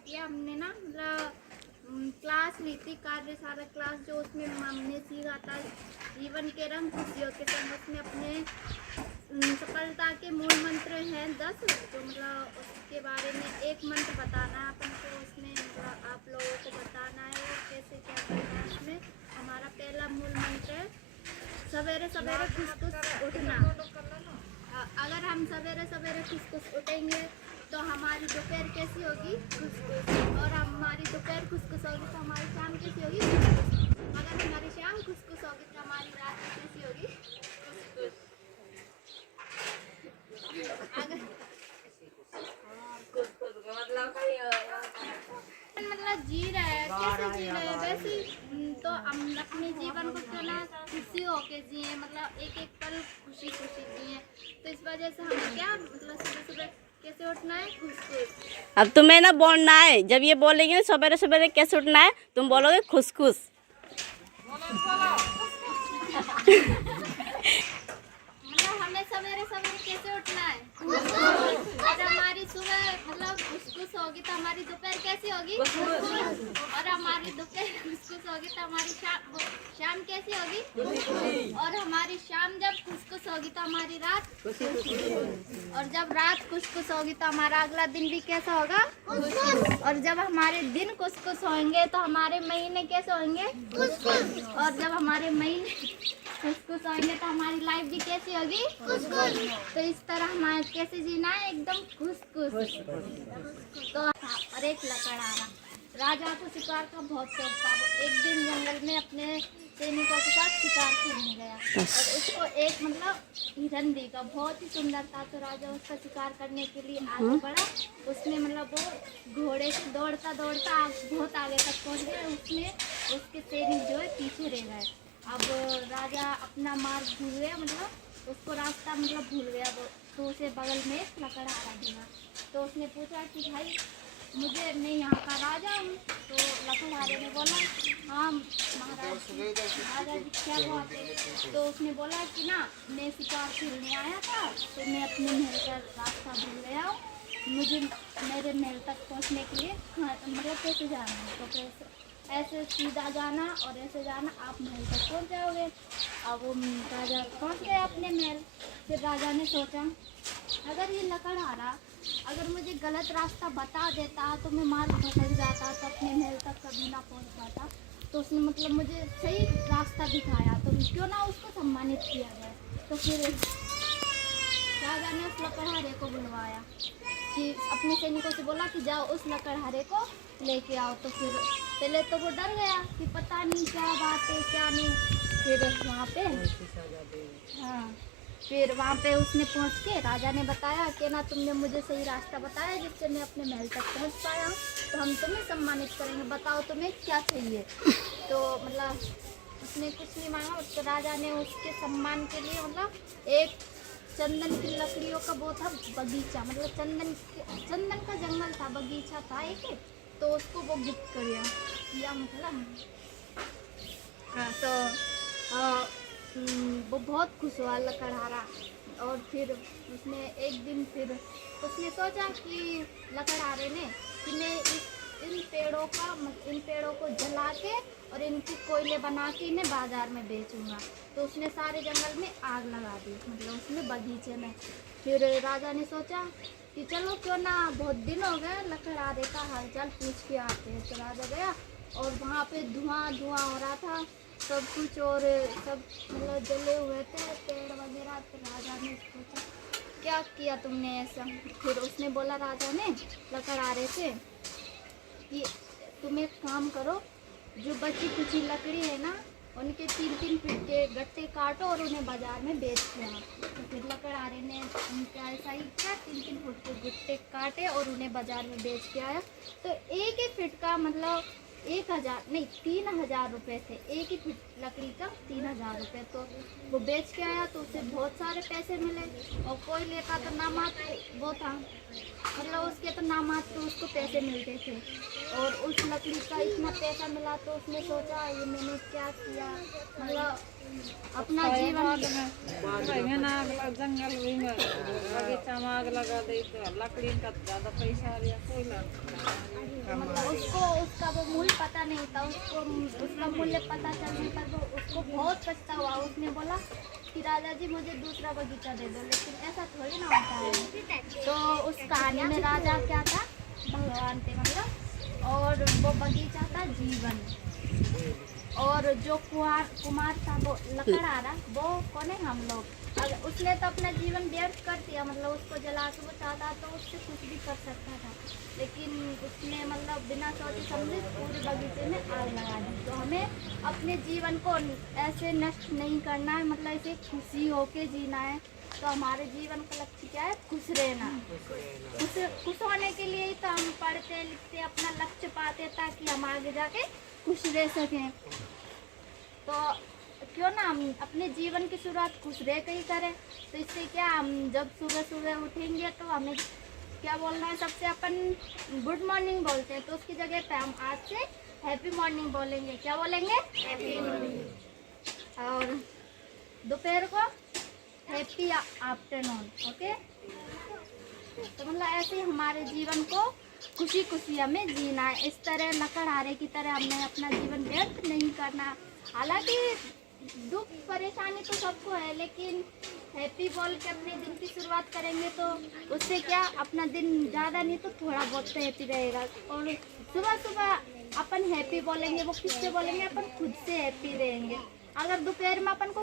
किया हमने ना, मतलब क्लास ली थी, कार्यशाला क्लास, जो उसमें हमने सीखा था जीवन के रंग खुशियों के संग। उसमें अपने सफलता के मूल मंत्र हैं 10, जो मतलब उसके बारे में एक मंत्र बताना है अपन को। उसमें मतलब आप लोगों को बताना है कैसे क्या करना है। उसमें हमारा पहला मूल मंत्र है सवेरे सवेरे खुश उठना। अगर हम सवेरे सवेरे खुश उठेंगे तो हमारी दोपहर कैसी होगी? खुश। और हमारी दोपहर खुश होगी तो हमारी शाम कैसी होगी? खुश। अगर हमारी शाम खुश होगी तो हमारी रात कैसी होगी? खुश। अगर मतलब जी रहे हैं, कैसे जी रहे हैं वैसे तो हम अपने जीवन को क्यों ना खुशी होके जिए, मतलब एक एक पल खुशी खुशी जिए। तो इस वजह से हमें क्या मतलब सुबह सुबह कैसे उठना है? खुश। अब तुम्हें ना बोलना है, जब ये बोलेंगे सवेरे सवेरे कैसे उठना है, तुम बोलोगे खुश खुश। मतलब हमें सवेरे सवेरे कैसे उठना है? और हमारी सुबह मतलब खुश होगी तो हमारी दोपहर कैसी होगी? और हमारी दोपहर खुश होगी तो हमारी शाम कैसी होगी? और हमारी शाम जब खुश होगी तो हमारी रात। और जब रात खुश होगी तो हमारा अगला दिन भी कैसा होगा? और जब हमारे दिन खुश होंगे तो हमारे महीने कैसे होंगे? और जब हमारे महीने खुश होंगे तो हमारी लाइफ भी कैसी होगी? तो इस तरह हमारे कैसे जीना है? एकदम खुश। तो और एक लकड़हारा राजा को शिकार का बहुत शौक था। वो एक दिन जंगल में अपने सैनिकों के साथ शिकार खेलने गया और उसको एक मतलब हिरन दिखा, बहुत ही सुंदर था। तो राजा उसका शिकार करने के लिए आगे बढ़ा। उसने मतलब वो घोड़े से दौड़ता बहुत आगे तक पहुंच गया। उसने उसके सैनिक जो है पीछे रह गए। अब राजा अपना मार्ग भूल गया, मतलब उसको रास्ता मतलब भूल गया वो। तो उसे बगल में एक लकड़हारा दिया। तो उसने पूछा कि भाई मैं यहाँ का राजा हूँ। तो लकड़हारे ने बोला हाँ महाराज राजा जी क्या बात है? तो उसने बोला कि ना मैं शिकार खेलने आया था तो मैं अपने महल का रास्ता भूल गया हूँ। मुझे मेरे महल तक पहुँचने के लिए मतलब कैसे जाना है? तो कैसे ऐसे सीधा जाना और ऐसे जाना, आप महल तक पहुँच जाओगे। अब वो राजा पहुँच गया अपने महल। फिर राजा ने सोचा अगर ये लकड़हारा अगर मुझे गलत रास्ता बता देता तो मैं मार्ग भटक जाता, तो अपने महल तक कभी ना पहुँच पाता। तो उसने मतलब मुझे सही रास्ता दिखाया, तो क्यों ना उसको सम्मानित किया जाए। तो फिर राजा ने उस लकड़हारे को बुलवाया कि अपने सैनिकों से बोला कि जाओ उस लकड़हारे को लेके आओ। तो फिर पहले तो वो डर गया कि पता नहीं क्या बात है क्या नहीं। फिर वहाँ पे फिर वहाँ पे उसने पहुँच के राजा ने बताया कि ना तुमने मुझे सही रास्ता बताया जिससे मैं अपने महल तक पहुँच पाया हूँ, तो हम तुम्हें सम्मानित करेंगे, बताओ तुम्हें क्या चाहिए। तो मतलब उसने कुछ नहीं मांगा। तो राजा ने उसके सम्मान के लिए मतलब एक चंदन की लकड़ियों का वो था बगीचा, मतलब चंदन का जंगल था, बगीचा था एक। तो उसको वो गिफ्ट किया मतलब तो वो बहुत खुश हुआ लकड़हारा। और फिर उसने एक दिन फिर उसने सोचा कि लकड़हारे ने कि मैं इन पेड़ों को जला के और इनकी कोयले बना के इन्हें बाजार में बेचूंगा। तो उसने सारे जंगल में आग लगा दी, मतलब उसने बगीचे में। फिर राजा ने सोचा कि चलो क्यों ना, बहुत दिन हो गए लकड़हारे का हालचाल पूछ के आते हैं। तो राजा गया और वहाँ पे धुआं हो रहा था सब कुछ, और सब मतलब जले हुए थे पेड़ वगैरह। तो राजा ने सोचा क्या किया तुमने ऐसा? फिर उसने बोला राजा ने लकड़हारे से कि तुम एक काम करो, जो बची कुची लकड़ी है ना उनके 3-3 फीट के गट्टे काटो और उन्हें बाजार में बेच के आओ। तो फिर लकड़हारे ने उनका ऐसा ही किया, 3-3 फुट के गट्टे काटे और उन्हें बाजार में बेच के आया। तो एक ही फीट का मतलब 1000 नहीं 3000 रुपये थे, एक ही फीट लकड़ी का 3000 रुपये। तो वो बेच के आया तो उसे बहुत सारे पैसे मिले। और कोई लेता तो नामात्र वो था, मतलब उसके तो नामात्र उसको पैसे मिलते थे। और उस लकड़ी का इतना पैसा मिला तो उसने सोचा ये मैंने क्या किया, मतलब अपना जीवन बगीचा में आग लगा दे तो लकड़ी का ज्यादा पैसा लिया कोई मतलब उसको उसका वो मूल्य पता नहीं था, उसको उसका मूल्य पता चलने पर वो उसको बहुत पछतावा। उसने बोला कि राजा जी मुझे दूसरा बगीचा दे दो, लेकिन ऐसा थोड़ी ना होता है। तो उस कहानी में राजा क्या था, भगवान थे मतलब, और वो बगीचा था जीवन। और जो कुमार था वो लकड़हारा, वो कौन है, हम लोग। अगर उसने तो अपना जीवन व्यर्थ कर दिया, मतलब उसको जला के वो चाहता तो उससे कुछ भी कर सकता था, लेकिन उसने मतलब बिना सोचे समझे पूरे बगीचे में आग लगा दी। तो हमें अपने जीवन को ऐसे नष्ट नहीं करना है, मतलब ऐसे खुशी होके जीना है। तो हमारे जीवन का लक्ष्य क्या है, खुश रहना। खुश होने के लिए ही तो हम पढ़ते लिखते अपना लक्ष्य पाते, ताकि हम आगे जाके खुश रह सकें। तो क्यों ना हम अपने जीवन की शुरुआत खुश रह के ही करें। तो इससे क्या, हम जब सुबह सुबह उठेंगे तो हमें क्या बोलना है, सबसे अपन गुड मॉर्निंग बोलते हैं, तो उसकी जगह पे हम आज से हैप्पी मॉर्निंग बोलेंगे। क्या बोलेंगे, हैप्पी मॉर्निंग। और दोपहर को हैप्पी आफ्टरनून। ओके, तो मतलब ऐसे ही हमारे जीवन को खुशी खुशी हमें जीना है। इस तरह लकड़हारे की तरह हमें अपना जीवन व्यर्थ नहीं करना। हालांकि दुख परेशानी तो सबको है, लेकिन हैप्पी बोल के अपने दिन की शुरुआत करेंगे तो उससे क्या, अपना दिन ज़्यादा नहीं तो थोड़ा बहुत तो हैप्पी रहेगा। और सुबह सुबह अपन हैप्पी बोलेंगे, वो किससे बोलेंगे, अपन खुद से हैप्पी रहेंगे। अगर दोपहर में अपन को